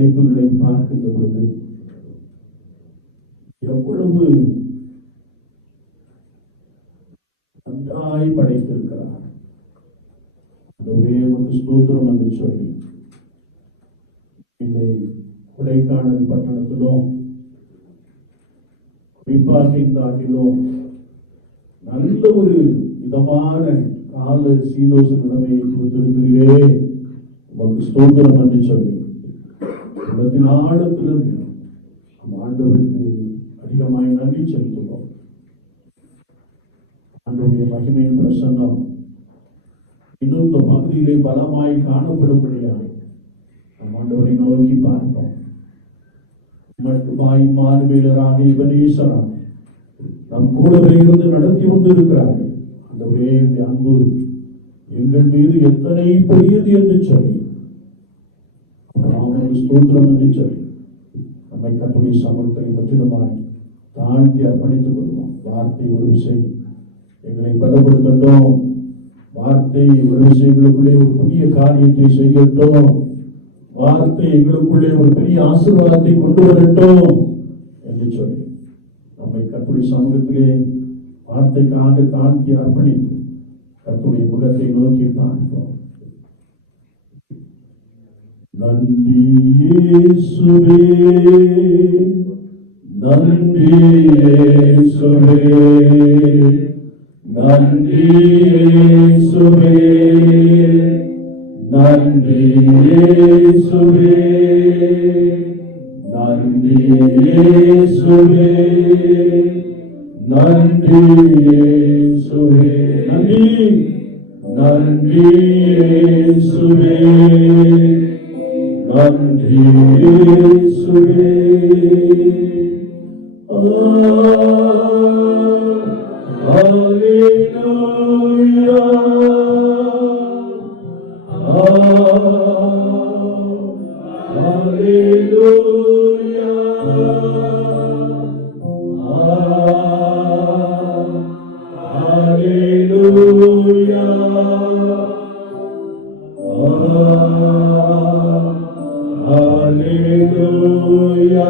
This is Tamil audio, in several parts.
படைப்புகளை பார்க்கின்ற பொழுது எவ்வளவு நன்றாய் படைத்திருக்கிறார். அந்த ஒரே ஒரு ஸ்தோத்திரம் என்று சொல்லி இந்த கொடைக்கானல் பட்டணத்திலும் குறிப்பாக இந்த ஆண்டிலும் நல்ல ஒரு விதமான கால சீதோஷ நிலைமையை கொடுத்திருக்கிறீரே, உமக்கு ஸ்தோத்திரம் என்று சொல்லி உலகின் ஆழத்திலிருந்து ஆண்டவருக்கு அதிகமாய் நன்றி செலுத்துவோம். ஆண்டவருடைய மகிமையின் பிரசன்னம் இன்னும் இந்த பகுதியிலே பலமாய் காணப்படும்படியாக நம் ஆண்டவரை நோக்கி பார்ப்போம். மட்டுமாய் மாறுவேலராக இவனேஸ்வராக நம் கூடவே இருந்து நடத்தி கொண்டிருக்கிறார்கள். அந்த ஒரே அன்பு எங்கள் மீது எத்தனை பெரியது என்று சொல்லி ஸ்தோத்திரம் என்று சொல்லி நம்மை கர்த்தருடைய சமூகத்தை முற்றிலுமாய் தாழ்த்தி அர்ப்பணித்துக் கொள்வோம். வார்த்தை ஒரு விஷயம் எங்களை பலப்படுத்தட்டும். வார்த்தை ஒரு விஷயங்களுக்குள்ளே ஒரு புதிய காரியத்தை செய்யட்டும். வார்த்தை எங்களுக்குள்ளே ஒரு பெரிய ஆசீர்வாதத்தை கொண்டு வரட்டும் என்று சொல்லி நம்மை கர்த்தருடைய சமூகத்திலே வார்த்தைக்காக தாழ்த்தி அர்ப்பணித்து கர்த்தருடைய முகத்தை நோக்கி பார்ப்போம். நன்றி இயேசுவே, நன்றி இயேசுவே, நன்றி இயேசுவே, நன்றி இயேசுவே, நன்றி இயேசுவே, நன்றி இயேசுவே, நன்றி நன்றி இயேசுவே, நன்றி இயேசுவே. ஹல்லேலூயா, ஹல்லேலூயா, ஹல்லேலூயா, ஹல்லேலூயா,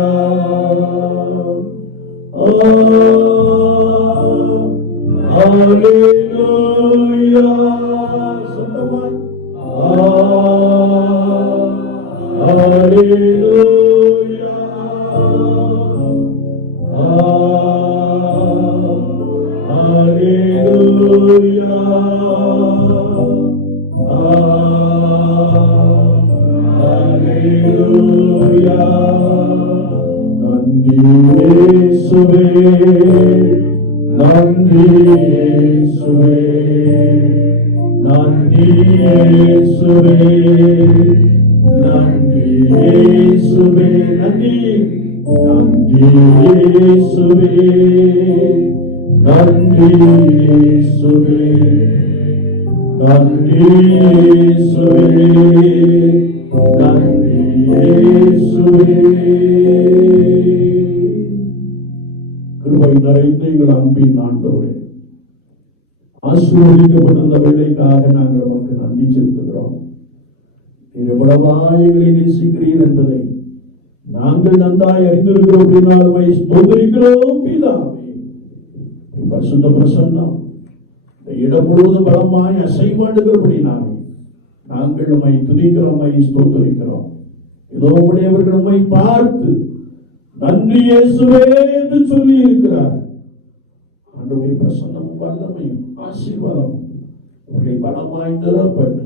ஹல்லேலூயா. சொந்தமாய் ஹல்லேலூயா, ஹல்லேலூயா, ஹல்லேலூயா. நன்றி இயேசுவே, நன்றி இயேசுவே, நன்றி இயேசுவே, நன்றி இயேசுவே, நன்றி நன்றி இயேசுவே, நன்றி இயேசுவே, நன்றி இயேசுவே, நன்றி இயேசுவே. கிருபை நிறைந்த எங்கள் அன்பின் ஆண்டவரே, ஆசீர்வதிக்கப்பட்ட வேலைக்காக நாங்கள் உமக்கு நன்றி செலுத்துகிறோம். நீர் எவ்வளவாய் எங்களை நேசிக்கிறீர் என்பதை நாங்கள் நன்றாய் அறிந்திருக்கிறோம். ஸ்தோத்திரிக்கிறோம் பிதாவே. பரிசுத்த பிரசன்னம் இந்த இடம் முழுவதும் பலமாய் அசைவாடுகிறபடினாலே நாங்கள் உம்மை துதிக்கிறோம், உம்மை ஸ்தோத்திரிக்கிறோம். இதோ உடையவர்கள் உம்மை பார்த்து நன்றி இயேசுவே என்று சொல்லி இருக்கிறார். ஆண்டவருடைய பிரசன்னமும் வல்லமையும் ஆசீர்வாதம் அவர்களை பலமாய் நிரப்பட்டு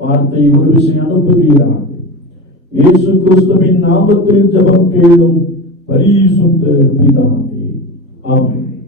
வார்த்தையை ஒரு விஷயம் அனுப்புகிறார். இயேசு கிறிஸ்துவின் நாமத்தில் ஜெபம் கேளும் பரிசுத்த பிதாவே, ஆமென்.